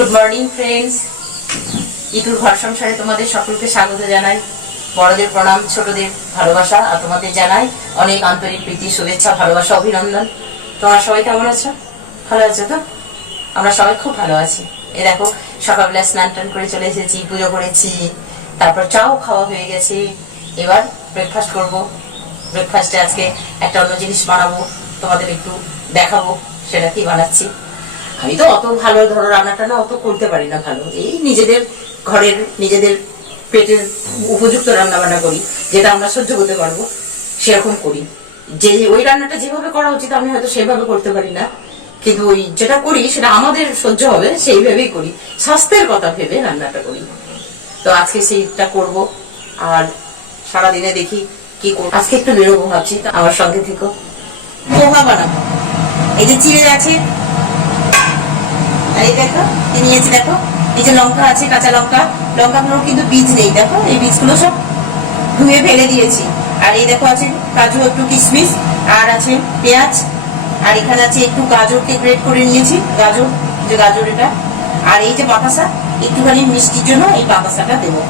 Good morning friends, ইতুর ঘর সংসারে তোমাদের সকলকে স্বাগত জানাই। বড়দের প্রণাম, ছোটদের ভালোবাসা, আর তোমাদের জানাই অনেক আন্তরিক প্রীতি, শুভেচ্ছা, ভালোবাসা, অভিনন্দন। তোমরা সবাই কেমন আছো? ভালো আছো তো? আমরা সবাই খুব ভালো আছি। এই দেখো, সকালবেলা স্নান টান করে চলে এসেছি, পুজো করেছি, তারপর চাও খাওয়া হয়ে গেছে। এবার ব্রেকফাস্ট করব। ব্রেকফাস্টে আজকে একটা অন্য জিনিস বানাবো, তোমাদের একটু দেখাবো সেটা কি বানাচ্ছি। আমি তো অত ভালো ধরো রান্নাটা না অত করতে পারি না ভালো, এই নিজেদের ঘরের নিজেদের পেটের উপযুক্ত রান্না বান্না করি, যেটা আমরা সহ্য করতে পারবো সেরকম করি। যে ওই রান্নাটা যেভাবে করা উচিত আমি হয়তো সেভাবে করতে পারি না, কিন্তু ওই যেটা করি সেটা আমাদের সহ্য হবে সেইভাবেই করি, স্বাস্থ্যের কথা ভেবে রান্নাটা করি। তো আজকে সেইটা করব, আর সারাদিনে দেখি কি করবো। আজকে একটু বেরোবো ভাবছি, তো আমার সঙ্গে থেকো। পোহা বানাবো, এই যে চিড়ে আছে, এই দেখো কি নিয়েছি, দেখো এই যে লঙ্কা আছে, কাঁচা লঙ্কা, লঙ্কাগুলোর কিন্তু বীজ নেই, দেখো এই বীজগুলো সব ধুয়ে ফেলে দিয়েছি। আর এই দেখো আছে কাজু, একটু কিশমিশ, আর আছে পেঁয়াজ, আর এখানে আছে একটু গাজরকে গ্রেট করে নিয়েছি, গাজর, যে গাজর এটা, আর এই যে বাতাসা, একটুখানি মিষ্টির জন্য এই বাতাসাটা দেবো।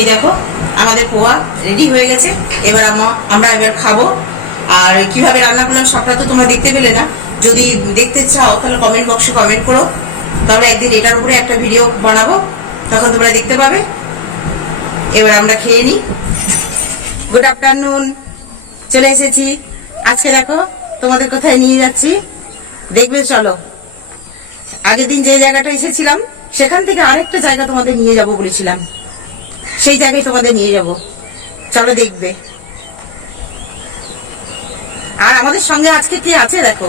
এই দেখো আমাদের পোহা রেডি হয়ে গেছে। এবার আমরা এবার খাবো। আর কিভাবে রান্না করলাম সবটা তো তোমরা দেখতে পেলে না। যদি দেখতে চাও তাহলে কমেন্ট বক্সে কমেন্ট করো, তাহলে একদিন এটার উপরে একটা ভিডিও বানাবো, তখন তোমরা দেখতে পাবে। এবার আমরা খেয়ে নিই। গুড আফটারনুন, চলে এসেছি। আজকে দেখো তোমাদের কোথায় নিয়ে যাচ্ছি দেখবে, চলো। আগের দিন যে জায়গাটা এসেছিলাম সেখান থেকে আরেকটা জায়গা তোমাদের নিয়ে যাব বলেছিলাম, সেই জায়গায় তোমাদের নিয়ে যাব, চলো দেখবে। আর আমাদের সঙ্গে আজকে কে আছে দেখো,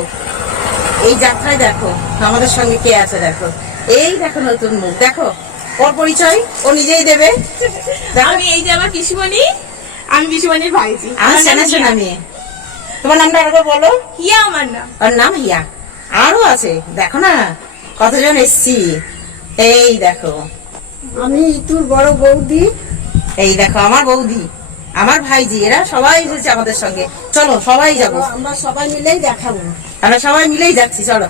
এই যাত্রায় দেখো আমাদের সঙ্গে কে আছে দেখো। এই দেখো নতুন মুখ, দেখো ওর পরিচয় ও নিজেই দেবে। আমি এই যে আমার পিসিমণি, আমি পিসিমণির ভাইজি। আমার চেনা মেয়ে। তোমার নামটা আরেকবার বলো। হিয়া আমার নাম। ওর নাম হিয়া। আরো আছে দেখো না কতজন এসছি। এই দেখো আমি ইতুর বড় বৌদি। এই দেখো আমার বৌদি, আমার ভাইজি, এরা সবাই এসেছে আমাদের সঙ্গে। চলো সবাই যাবো, আমরা সবাই মিলেই দেখাবো। আমরা সবাই মিলেই যাচ্ছি, চলো।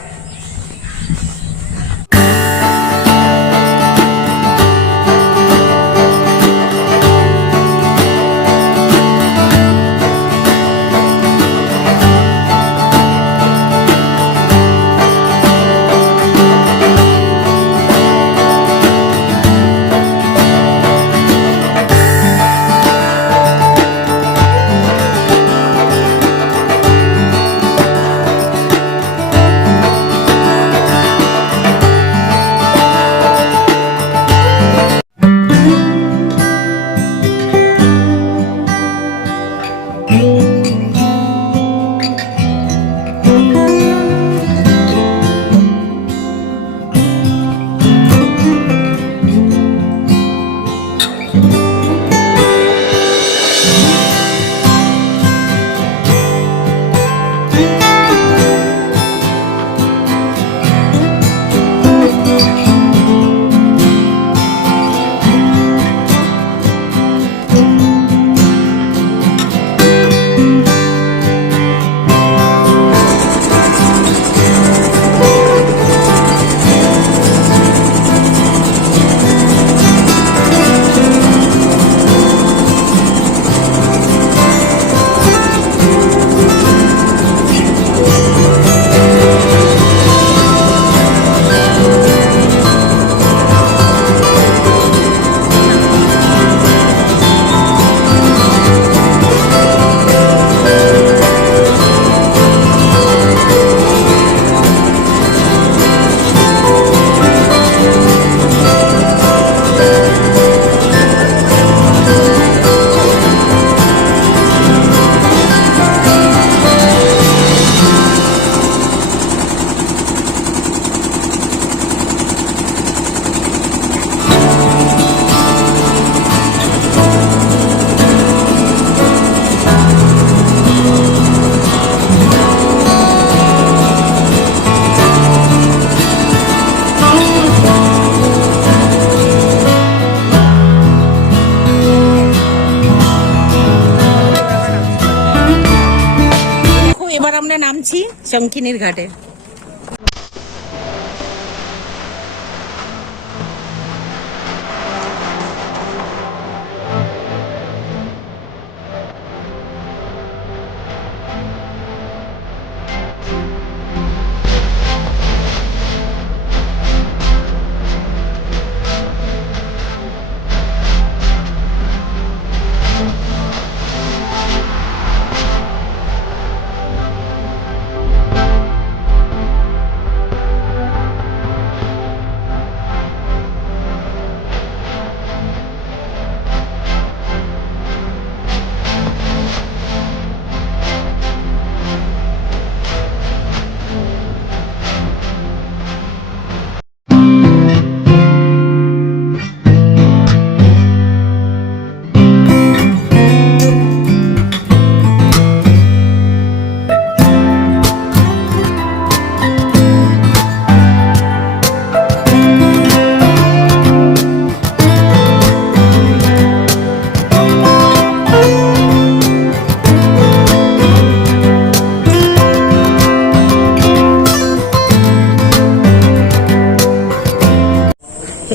এবার আমরা নামছি শঙ্খিনীর ঘাটে।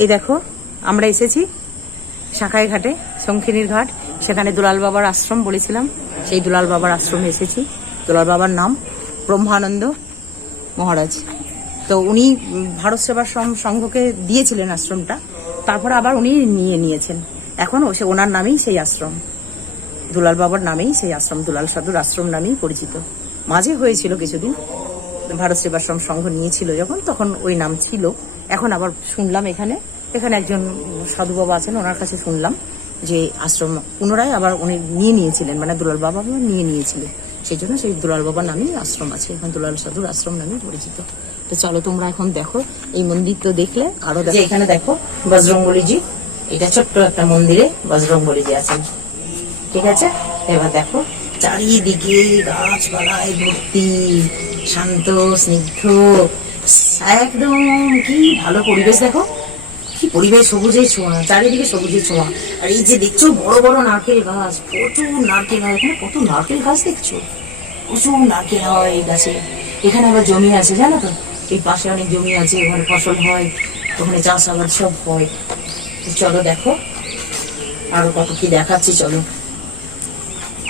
এই দেখো আমরা এসেছি শাঁখাই ঘাটে, শঙ্খিনীর ঘাট। সেখানে দুলাল বাবার আশ্রম বলেছিলাম, সেই দুলাল বাবার আশ্রমে এসেছি। দুলাল বাবার নাম ব্রহ্মানন্দ মহারাজ। তো উনি ভারত সেবাশ্রম সংঘকে দিয়েছিলেন আশ্রমটা, তারপরে আবার উনি নিয়ে নিয়েছেন। এখন ওনার নামেই সেই আশ্রম, দুলাল বাবার নামেই সেই আশ্রম, দুলাল সাধুর আশ্রম নামেই পরিচিত। মাঝে হয়েছিল কিছুদিন, ভারত সেবাশ্রম সংঘ নিয়েছিল যখন, তখন ওই নাম ছিল। এখন আবার শুনলাম এখানে একজন সাধু বাবা আছেন, ওনার কাছে শুনলাম যে আশ্রম পুনরায় আবার উনি নিয়ে নিয়েছিলেন, মানে দুলাল বাবা নিয়ে নিয়েছিলেন। সেই জন্য সেই দুলাল বাবার নামেই আশ্রম আছে, এখন দুলাল সাধুর আশ্রম নামেই পরিচিত। তো চলো তোমরা এখন দেখো এই মন্দির। তো দেখলে আরো দেখো, এখানে দেখো বজরংবলীজি, এটা ছোট্ট একটা মন্দিরে বজরংবলীজি আছেন, ঠিক আছে। এবার দেখো চারিদিকে গাছপালায় ভর্তি, শান্ত স্নিগ্ধ একদম, কি ভালো পরিবেশ। দেখো কি পরিবেশ, সবুজের ছোঁয়া, চারিদিকে সবুজের ছোঁয়া। আর এই যে দেখছো বড় বড় নারকেল গাছ, প্রচুর নারকেল হয় এখানে। কত নারকেল গাছ দেখছো, প্রচুর নারকেল হয় এই গাছে। এখানে আবার জমি আছে জানো তো, এই পাশে অনেক জমি আছে, ওখানে ফসল হয়, ওখানে চাষাবাদ সব হয়। চলো দেখো আরো কত কি দেখাচ্ছি, চলো।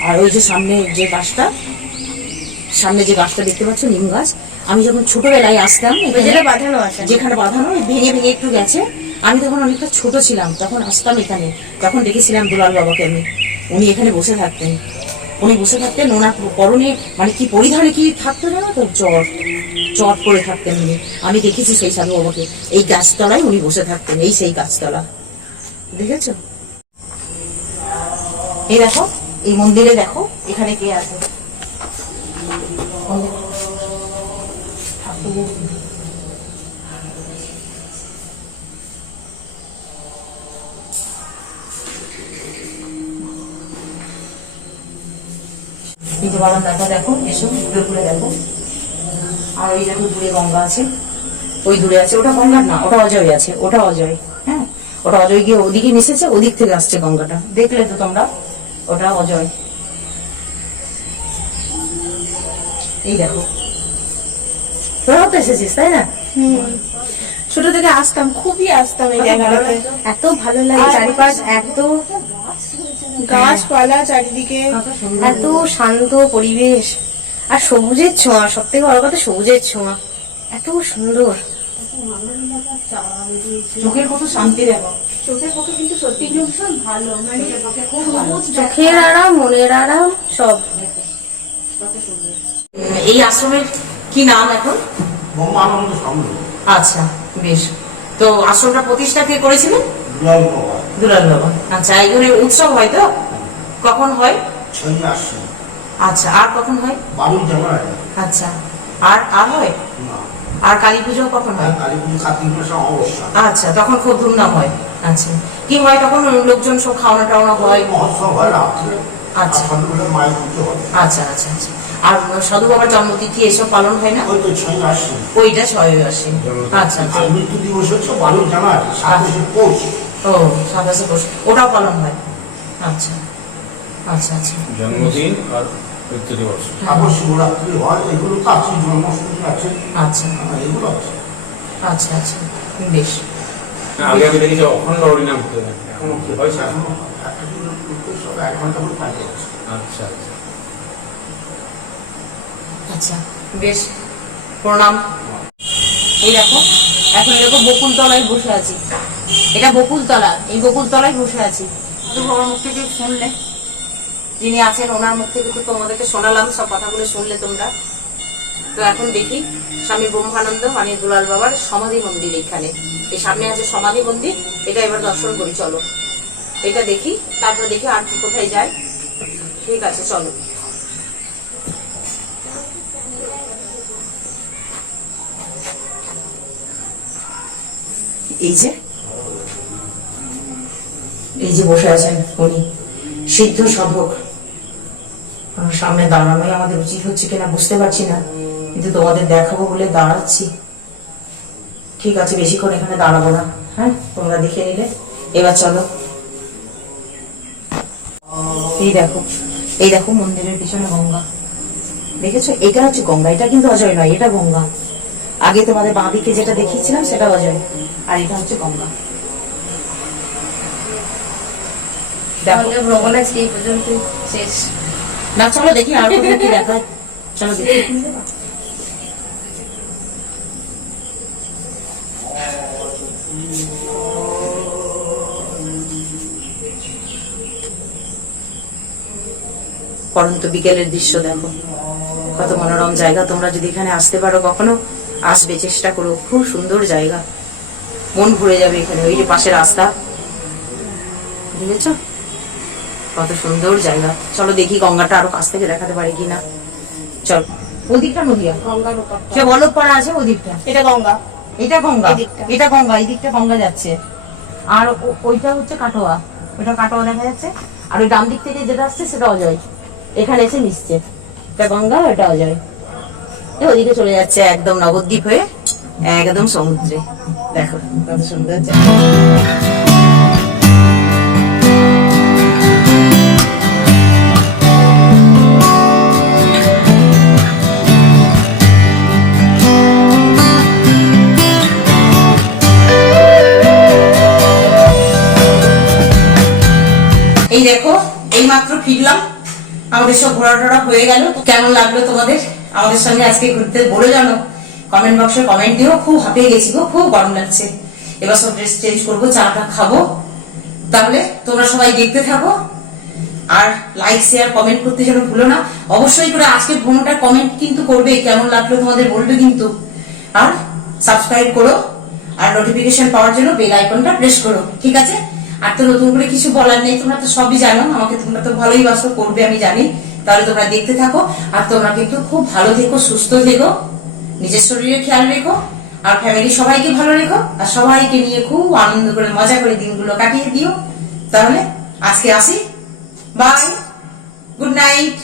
আর ওই যে সামনে যে গাছটা দেখতে পাচ্ছ, নিম গাছ। আমি যখন ছোটবেলায় আসতাম, যেখানে বাঁধানো ভেঙে ভেঙে একটু গেছে, আমি তখন অনেকটা ছোট ছিলাম, তখন আসতাম এখানে, তখন দেখেছিলাম দুলাল বাবাকে আমি। উনি এখানে বসে থাকতেন, ওনার পরনে মানে কি পরিধানে কি থাকতো জানো তো, চট করে থাকতেন উনি। আমি দেখেছি সেই সাধু বাবাকে, এই গাছতলায় উনি বসে থাকতেন, এই সেই গাছতলা, দেখেছো? এই দেখো এই মন্দিরে দেখো এখানে কে আছে, দেখো এসো ঘুরে দেখো। আর ওই দেখো দূরে গঙ্গা আছে, ওই দূরে আছে, ওটা গঙ্গার না, ওটা অজয় আছে, ওটা অজয়। হ্যাঁ, ওটা অজয় গিয়ে ওদিকে মিশেছে, ওদিক থেকে আসছে গঙ্গাটা, দেখলে তো তোমরা, ওটা অজয়। এই দেখো তোরাও তো এসেছিস তাই না? ছোট থেকে আসতাম, খুবই আসতাম এই জায়গাটাতে। এত ভালো লাগে, চারিপাশ এত গাছপালা চারিদিকে, এত শান্ত পরিবেশ, আর সবুজের ছোঁয়া, সব থেকে বড় কথা সবুজের ছোঁয়া, এত সুন্দর। চোখের কত শান্তি, দেখো চোখের পক্ষে কিন্তু সত্যি ভীষণ ভালো, মানে চোখের আরাম, মনের আরাম সব। এই আশ্রমের কি নাম এখন? আচ্ছা বেশ। তো আশ্রমটা প্রতিষ্ঠা কে করেছিলেন? দুলাল বাবা। আচ্ছা, এখানে উৎসব হয় তো? কখন হয়? আচ্ছা, আর কখন হয়? আচ্ছা, আর হয়? আর কালী পুজো কখন হয়? আচ্ছা, তখন খুব ধুমধাম হয়। আচ্ছা, কি হয় তখন? লোকজন সব খাওয়ানো টাওয়ানো হয়। আচ্ছা আচ্ছা আচ্ছা আচ্ছা। আর সাধু বাবার জন্মতিথি এসব পালন হয় না? ওইটা 6 আশ্বিন। আচ্ছা আচ্ছা। মৃত্যু দিবস হচ্ছে 12 জানুয়ারি, 27 পৌষ। ও 27 পৌষ, ওটাও পালন হয়। আচ্ছা আচ্ছা আচ্ছা। জন্মদিন আর পিতৃদিবস। তারপর শিবরাত্রি হয়, এগুলো তো আছে, জন্মাষ্টমী আছে, আচ্ছা এগুলো আছে। আচ্ছা আচ্ছা, বেশ। আগে আমি দেখেছি অখণ্ড হরিনাম হতো, এখনো কি হয় স্যার? এখনো একটা দিন সব 1 ঘন্টা করে পালিয়ে যাচ্ছে। আচ্ছা আচ্ছা। আচ্ছা বেশ, প্রণাম। এই দেখো, এখন এরকম বকুল তলায় বসে আছি। এটা বকুল তলা, এই বকুল তলায় বসে আছি। বাবার মুখ থেকে শুনলে, যিনি আছেন ওনার মুখ থেকে তো তোমাদেরকে শোনালাম, সব কথাগুলো শুনলে তোমরা। তো এখন দেখি স্বামী ব্রহ্মানন্দ মানে দুলাল বাবার সমাধি মন্দির এইখানে, এই সামনে আছে সমাধি মন্দির, এটা এবার দর্শন করি, চলো এটা দেখি, তারপর দেখি আর কি কোথায় যায়। ঠিক আছে চলো। এই যে বসে আছেন উনি, সিদ্ধ সাধক। আমার সামনে দাঁড়ানোই আমাদের উচিত হচ্ছে কিনা বুঝতে পারছি না, কিন্তু তোমাদের দেখাবো বলে দাঁড়াচ্ছি। ঠিক আছে, বেশিক্ষণ এখানে দাঁড়াবো না, হ্যাঁ তোমরা দেখে নিলে। এবার চলো। এই দেখো মন্দিরের পিছনে গঙ্গা, দেখেছো? এটা হচ্ছে গঙ্গা, এটা কিন্তু অজয় নয়, এটা গঙ্গা। আগে তোমাদের বাঁ দিকে যেটা দেখিয়েছিলাম সেটা অজয়, আর এটা হচ্ছে গঙ্গা। আমাদের ভ্রমণ আজকে এই পর্যন্ত শেষ। না চলো দেখি আর কোথাও কি দেখায়, চলো দেখি। পরন্ত বিকেলের দৃশ্য দেখো, কত মনোরম জায়গা। তোমরা যদি এখানে আসতে পারো কখনো, আসবে, চেষ্টা করো, খুব সুন্দর জায়গা, মন ভরে যাবে এখানে। ওই যে পাশে রাস্তা, দেখেছো কত সুন্দর জায়গা। চলো দেখি গঙ্গাটা আরো কাছ থেকে দেখাতে পারি কিনা। চল, ওদিকটা নদীয়া, গঙ্গার উপর যে বলক পাড়া আছে ওদিকটা, এটা গঙ্গা, এটা গঙ্গা, এদিকটা। এটা গঙ্গা, এই দিকটা গঙ্গা যাচ্ছে। আর ওইটা হচ্ছে কাটোয়া, ওইটা কাটোয়া দেখা যাচ্ছে। আর ওই ডান দিক থেকে যেটা আসছে সেটা অজয়, এখানে এসে মিশছে। এটা গঙ্গা, এটা অজয়। ওদিকে চলে যাচ্ছে একদম নবদ্বীপ হয়ে একদম সমুদ্রে। দেখো কত সুন্দর জায়গা। এই দেখো, এই মাত্র ফিরলাম, আমাদের সব ঘোরা টোরা হয়ে গেল। কেমন লাগলো তোমাদের আমাদের সঙ্গে আজকে ঘুরতে বলে জানো, কমেন্ট বক্সে কমেন্ট দিও। খুব হাঁপিয়ে গেছি গো, খুব গরম লাগছে। এবার সব ড্রেস চেঞ্জ করবো, চাটা খাবো। তাহলে তোমরা সবাই দেখতে থাকো, আর লাইক শেয়ার কমেন্ট করতে যেন ভুলো না। অবশ্যই করে আজকের ভ্রমণটা কমেন্ট কিন্তু করবে, কেমন লাগলো তোমাদের বলবে কিন্তু। আর সাবস্ক্রাইব করো, আর নোটিফিকেশন পাওয়ার জন্য বেল আইকনটা প্রেস করো, ঠিক আছে? আর তো নতুন করে কিছু বলার নেই, তোমরা তো সবই জানো, আমাকে তোমরা তো ভালোই বাসো, করবে আমি জানি। তাহলে তোমরা দেখতে থাকো, আর তোমরা কিন্তু খুব ভালো থেকো, সুস্থ থেকো, নিজের শরীরের খেয়াল রেখো, আর ফ্যামিলি সবাইকে ভালো রেখো, আর সবাইকে নিয়ে খুব আনন্দ করে মজা করে দিনগুলো কাটিয়ে দিও। তাহলে আজকে আসি, বাই, গুড নাইট।